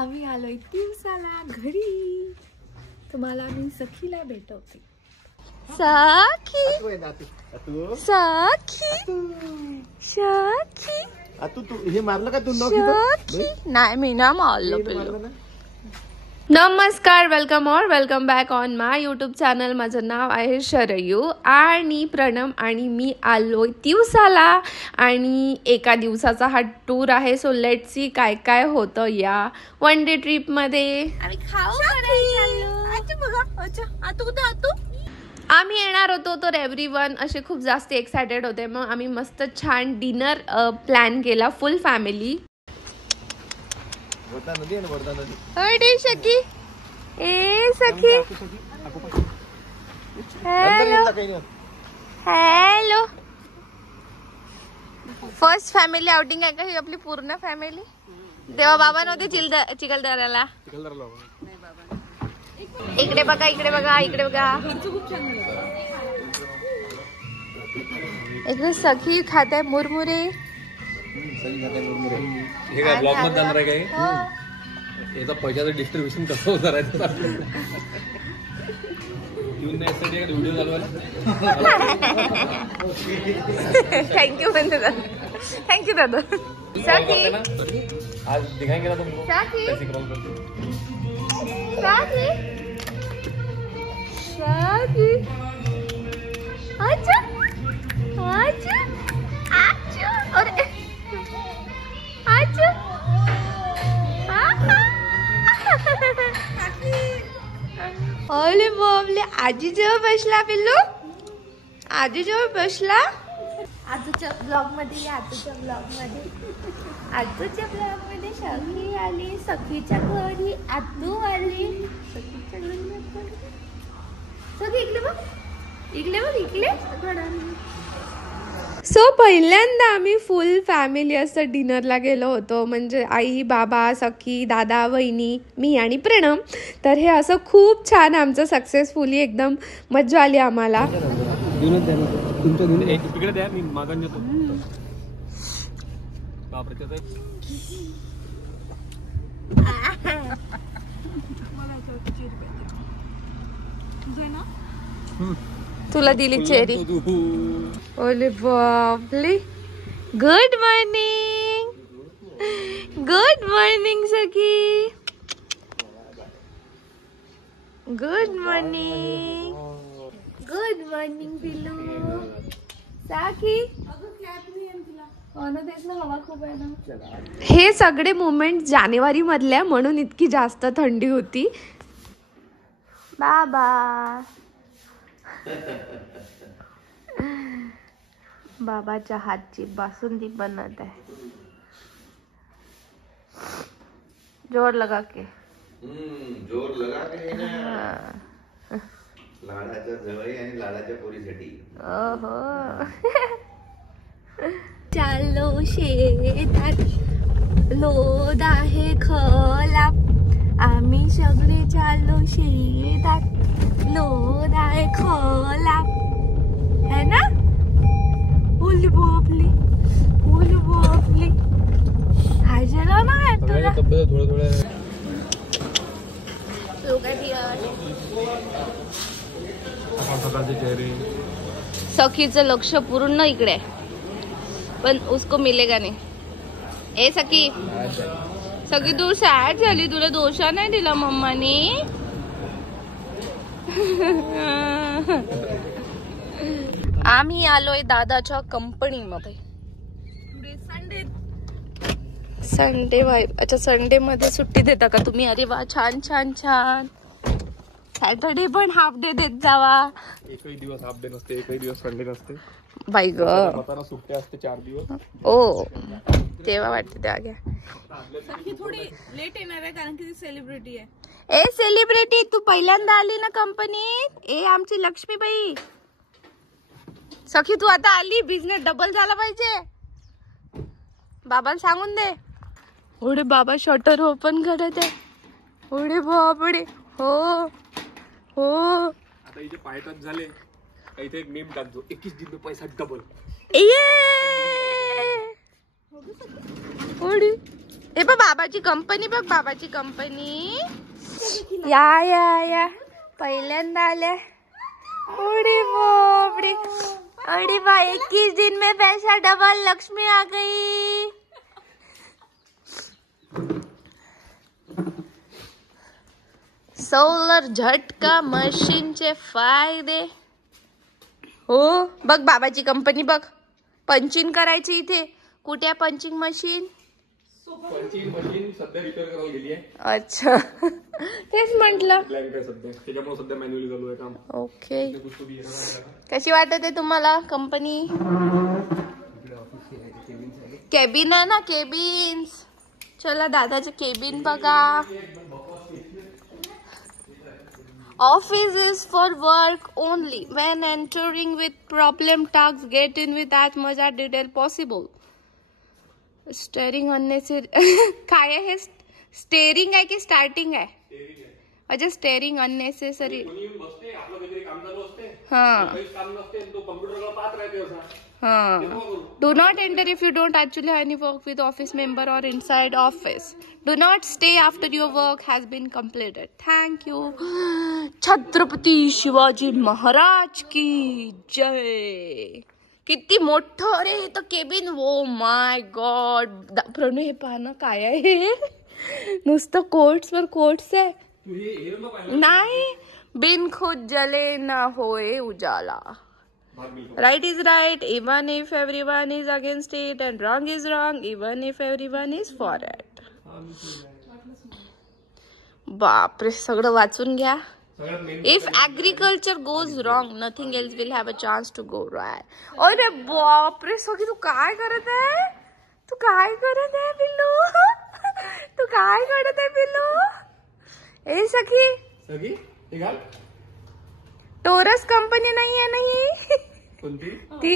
आम्ही आलोय दिवसाला घरी. तुम्हाला मी सखीला भेटवते. सखी सखी सखी तू हे मारलं का तू? नाही मी ना मारलं. नमस्कार, वेलकम और welcome back on my YouTube channel. माझं नाव आहे शरयू आणि प्रणम आणि मी आलोय दिवसाला आणि एका दिवसाचा हा टूर आहे. सो लेट सी काय काय होतं या वन डे ट्रिप मध्ये. आम्ही येणार होतो तर एव्हरीवन असे खूप जास्त एक्सायटेड होते. मग आम्ही मस्त छान डिनर प्लॅन केला फुल फॅमिली. अरे सखी ए सखी hello hello. First family outing आहे का ही आपली पूर्ण फॅमिली? तेव्हा बाबा नव्हते चिखलदऱ्याला. इकडे बघा इकडे बघा इकडे बघा. इकडे सखी खाते मुरमुरे. हे काय ब्लॉग मध्ये जाणार आहे काय? याचा पैशाचं डिस्ट्रीब्युशन कसं होणार आहे व्हिडिओ चालवायला. थँक्यू म्हणते दादा. थँक्यू दादा. सखी आज दिखाएंगे ना तुमको. सखी सखी सखी अच्छा अच्छा अच्छा अरे अच्छा अरे बाबले आजी जवळ बसला पिल्लू. आजी जवळ बसला. आजूच्या ब्लॉग मध्ये आजूच्या ब्लॉग मध्ये सखी आली. सखीच्या घरी आतू आली. सखीच्या घरी सखी इकडे बघ इकडे बघ इकडे. सो पहिल्यांदा आम्ही फुल फॅमिली असं डिनरला गेलो होतो. म्हणजे आई बाबा सखी दादा वहिनी मी आणि प्रणम. तर हे असं खूप छान आमचं सक्सेसफुली एकदम मजा आली आम्हाला. तिकडे द्या मी मागून देतो. तुला दिली चेरी. ओले बापले. गुड मॉर्निंग गुड मॉर्निंग सखी. गुड मॉर्निंग गुड मॉर्निंग पिल्लू. सखी हवा खूप आहे ना. हे सगळे मोमेंट जानेवारी मधल्या म्हणून इतकी जास्त थंडी होती. बाबा बाबाच्या हातची बासुंदी बनत आहे. जोर लगा के जोर लगा के लाडाच्या जवळ आणि लाडाच्या पोरीसाठी. ओहो चालो शेतात लोद आहे खला. आम्ही सगळे चालो शेतात लोद आहे खला है ना. बोल बोपली बोल बोपली. हाजरा ना आहे तुला. सखीचं लक्ष पूर्ण इकडे पण उसको मिलेगा नाही. ए सखी सखी तू सॅड झाली. तुला डोसा नाही दिला मम्मानी. आम्ही आलोय दादाच्या कंपनीमध्ये. Sunday vibe. अच्छा संडे मध्ये सुट्टी देता का तुम्ही? अरे वा छान छान छान. सॅटर्डे पण हाफ डे देत जावा. एकही दिवस हाफ डे नसते, एकही दिवस संडे नसते. बाई ग सुट्ट्या असते 4 दिवस. ओ तेव्हा वाटते तेव्हा घ्या. थोडी लेट येणार आहे कारण की ती सेलिब्रिटी आहे. ए सेलिब्रिटी तू पहिल्यांदा आली ना कंपनीत. ए आमची लक्ष्मीबाई. सखी तू आता आली. बिझनेस डबल झाला पाहिजे. बाबाला सांगून दे. ओढे बाबा शटर ओपन करत आहे. ओढे बाबडे. हो हो आता इथे पाय टच झाले. इथे एक मीम टाकतो 21 दिन में पैसा डबल. ओढी हे बघ बाबाची कंपनी, बघ बाबाची कंपनी. या या या पहिल्यांदा आल्या. अरे बापरे, अरे बा 21 दिन में पैसा डबल, लक्ष्मी आ गई. सोलर झटका मशीनचे फायदे. हो बघ बाबाची कंपनी बघ. पंचिंग करायची इथे. कुठे पंचिंग मशीन? पंचिंग मशीन सध्या रिपेअर करायला गेली आहे. अच्छा तेच म्हंटल. ब्लँक आहे सध्या, त्याच्यामुळे सध्या मॅन्युअली चालू आहे काम. ओके, कशी वाटत आहे तुम्हाला कंपनी? केबिन आहे ना, केबिन्स. चला दादाचं केबिन बघा. Office is for work only. When entering with problem tasks, get in with as much as detail possible. Staring unnecessary. काय आहे हे? स्टेरिंग आहे की स्टार्टिंग आहे? अच्छा, steering unnecessary. Do not enter if you don't actually have any work with office member or inside office. Do not stay after your work has been completed. Thank you. Chhatrapati Shivaji Maharaj की जय. किती मोठं अरे हे तर cabin. Oh my God. Pranu हे पहा ना काय आहे. नुसतं कोट्स वर कोट्स आहे. नाही, बिन खुद जले ना होए Ujala. Right is right even if everyone is against it, and wrong is wrong even if everyone is for it. बापरे, सगळं वाचून घ्या. If agriculture goes wrong, nothing else will have a chance to go right. अरे बापरे सखी, तू काय करत आहे? तू काय करत आहे पिल्लू? तू काय करत आहे पिल्लू? ए सखी, सगळी निघाल. टोरस कंपनी नाही आहे नाही कोणती? ती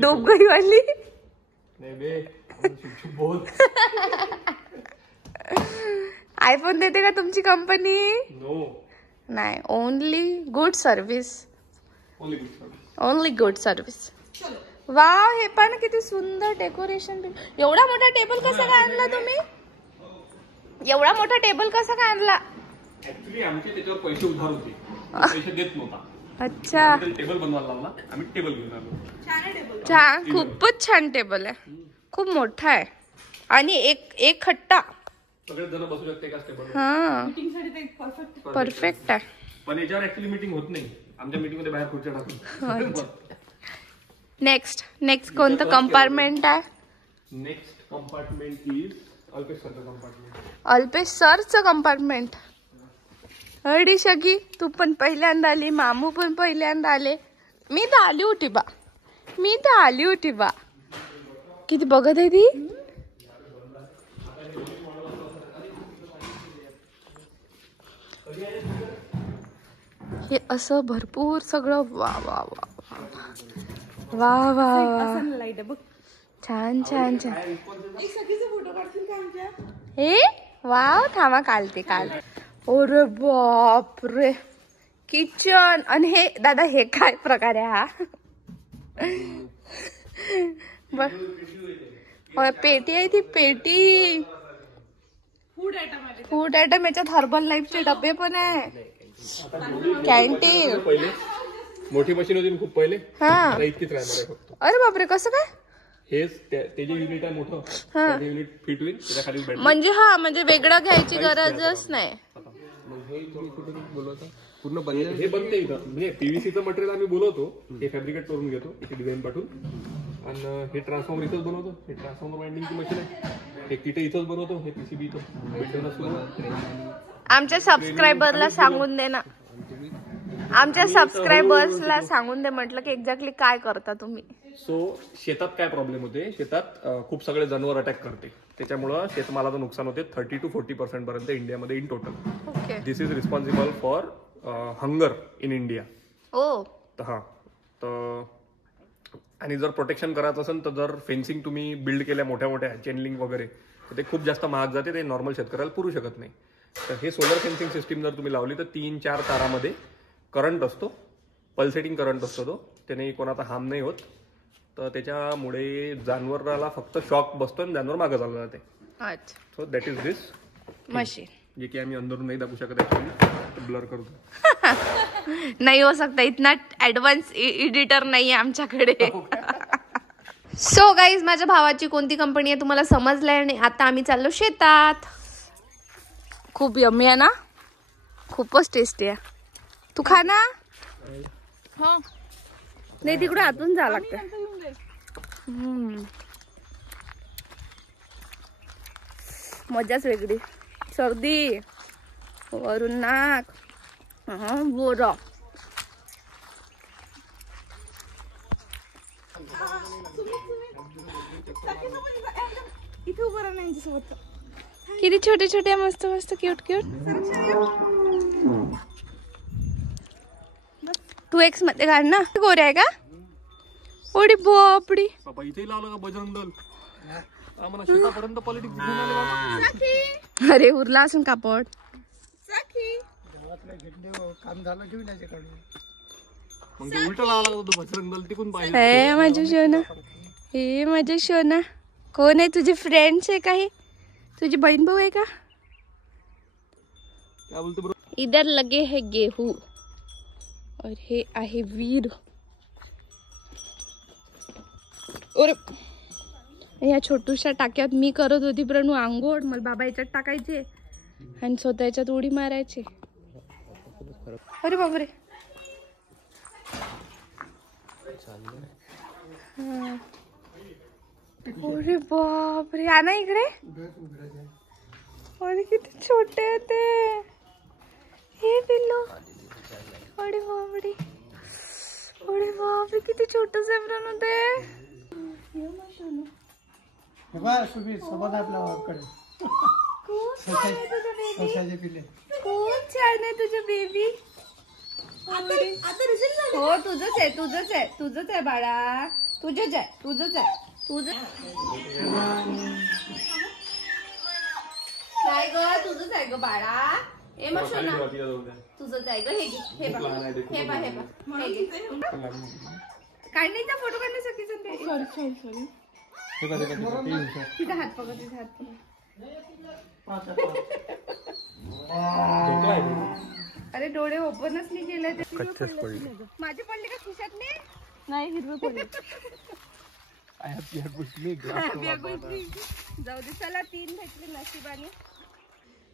डोबगई वाली. नाही बे, बोल. आयफोन देते का तुमची कंपनी? नो, नाही, only good service. Only good service. Wow, हे पण किती सुंदर डेकोरेशन. एवढा मोठा टेबल कसा काय आणला तुम्ही? एवढा मोठा टेबल कसा काय आणला? ऍक्च्युली आमचे त्याच्यावर पैसे उधार होते, पैसे देत नव्हता. अच्छा, टेबल बनवायला लावला, आम्ही टेबल घेऊन आलो. छान, खूपच छान टेबल आहे. खूप मोठा आहे आणि एक खट्टा. सगळे जण बसू शकते का टेबल? हा, परफेक्ट आहे. पण याच्यावर ऍक्च्युली मीटिंग होत नाही. आमच्या मीटिंग मध्ये बाहेर खुर्च्या टाकून. नेक्स्ट कोणतं कंपार्टमेंट आहे? नेक्स्ट कंपार्टमेंट इज अल्पेश सरचं कंपार्टमेंट. अल्पेश सरचं कंपार्टमेंट. अडी शकी, तू पण पहिल्यांदा आली, मामू पण पहिल्यांदा आले. मी तर आली होती बा. किती बघत आहे ती. हे असं भरपूर सगळं. वा वा वा वा वा वा. छान छान छान. हे वाव, थांबा कालते. अरे बापरे, किचन. आणि हे दादा, हे काय प्रकार आहे हा? पेटी आहे ती, पेटी. Food item. याच्यात हर्बल लाईफचे डबे पण आहे. कॅन्टीन. पहिले मोठी मशीन होती खूप पहिले. हा, इतकीच राहणार आहे फक्त. अरे बापरे, कसं काय? हेच ते जे युनिट आहे मोठं, ते युनिट फिट होईल त्याच्या खाली बॅटरी. म्हणजे हा, म्हणजे वेगळं घ्यायची गरजच नाही. पूर्ण बनले. हे बनते इथं. म्हणजे पीव्हीसीचं मटेरियल आम्ही बोलवतो, हे फॅब्रिकेट करून घेतो, इथे डिझाईन पाठवून. आणि हे ट्रान्सफॉर्मर इथंच बनवतो. हे ट्रान्सफॉर्मर वाइंडिंगची मशीन आहे. हे किट इथंच बनवतो. हे पीसीबी इथं. आमच्या सबस्क्रायबरला सांगून दे ना. आमच्या सबस्क्रायबर्सला सांगून दे म्हटलं की एक्झॅक्टली काय करता तुम्ही. सो शेतात काय प्रॉब्लेम होते? शेतात खूप सगळे जनावर अटॅक करते, त्याच्यामुळं शेतमालाचं नुकसान होते 30 to 40% पर्यंत इंडियामध्ये in total. This is responsible for hunger in India. ओ, हा. तर आणि जर प्रोटेक्शन करायचं असेल तर जर फेन्सिंग तुम्ही बिल्ड केल्या मोठ्या मोठ्या चेनलिंग वगैरे, तर ते खूप जास्त महाग जाते. ते नॉर्मल शेतकऱ्याला पुरू शकत नाही. तर हे सोलर फेन्सिंग सिस्टीम जर तुम्ही लावली तर 3-4 तारामध्ये करंट असतो, पल्सेटिंग करंट असतो तो. त्याने कोणाचा हार्म नाही होत. तर त्याच्यामुळे जनावराला फक्त शॉक बसतो आणि जनावर मागं चाललं जाते. अच्छा so that is this machine जे की आम्ही अंदरून नाही दाखवू शकत ऍक्च्युअली ब्लर करतो. नाही हो सकता इतना ऍडव्हान्स एडिटर नाही आहे आमच्याकडे. सो गाईज माझ्या भावाची कोणती कंपनी आहे तुम्हाला समजलंय आणि आता आम्ही चाललो शेतात. खूप यम्मी आहे ना, खूपच टेस्टी आहे. तू खा ना. हो नाही तिकडे आतून जा लागतं. मजाच वेगळी. सर्दी वरून नाक बोरा. इथे उभं राहा यांच्यासोबत. किती छोटे छोटे मस्त मस्त क्यूट क्यूट. 2x मध्ये काढ ना. गोरे आहे का? ओडी बापडी. बाबा इथे लावलं का बजरंग दल आम्हाला शेतापर्यंत पॉलिटिक्स घेऊन आले बाबा. अरे उरला असून कापड. मग ते उलट लावला होता तो बजरंग दल तिकून पाहिजे. हे माझी शोना, हे माझी शोना. कोण आहे तुझे फ्रेंड्स आहे का? हे तुझी बहीण भाऊ आहे का? काय बोलतो ब्रो. इधर लगे है गेहूं और हे आहे वीर. और या छोटूशा टाक्यात मी करत होती प्रणू आंघोळ. मला बाबा याच्यात टाकायचे आणि स्वतः याच्यात उडी मारायची. अरे बापरे. अरे बापरे. या ना इकडे. अरे किती छोटे आहे ते. हे पिल्लू. अरे बापरे. अरे बापरे किती छोटस आहे प्रणू ते. खूप छान आहे तुझं बेबी. खूप छान आहे तुझं बेबी. हो तुझंच आहे तुझंच आहे तुझंच आहे बाळा. तुझंच आहे तुझंच आहे तुझं. काय ग तुझंच आहे ग बाळा. ए मशोना तुझंच आहे ग. हे घे. हे बघ हे बघ हे बघ हे घे. काढण्याचा फोटो काढण्यासाठी सॉरी तिचा हात पकड तिचा हात पकड. अरे डोळे ओपनच नाही केले ते. माझे पडले का खिशात नाही हिरवे पडले. जाऊ दे चला 3 भेटले नशिबाने.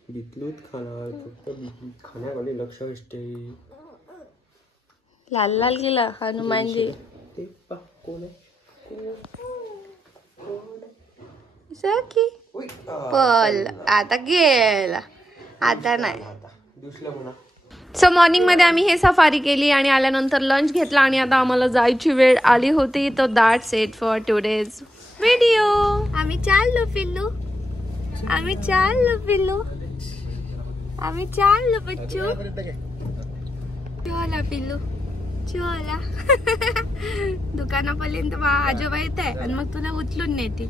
बितलूत खाणार फक्त खाण्याकडे लक्ष असते. लाल लाल गेला हनुमानजी. सखी पल आता गेला आता नाही. सो मॉर्निंग मध्ये आम्ही हे सफारी केली आणि आल्यानंतर लंच घेतला आणि आता आम्हाला जायची वेळ आली होती. तर that's it for today's video. आम्ही चाललो पिल्लू. आम्ही चाललो पिल्लू. आम्ही चाललो बच्चू. चला पिल्लू चला. दुकानापर्यंत आजोबा येत आहे आणि मग तुला उचलून नेते.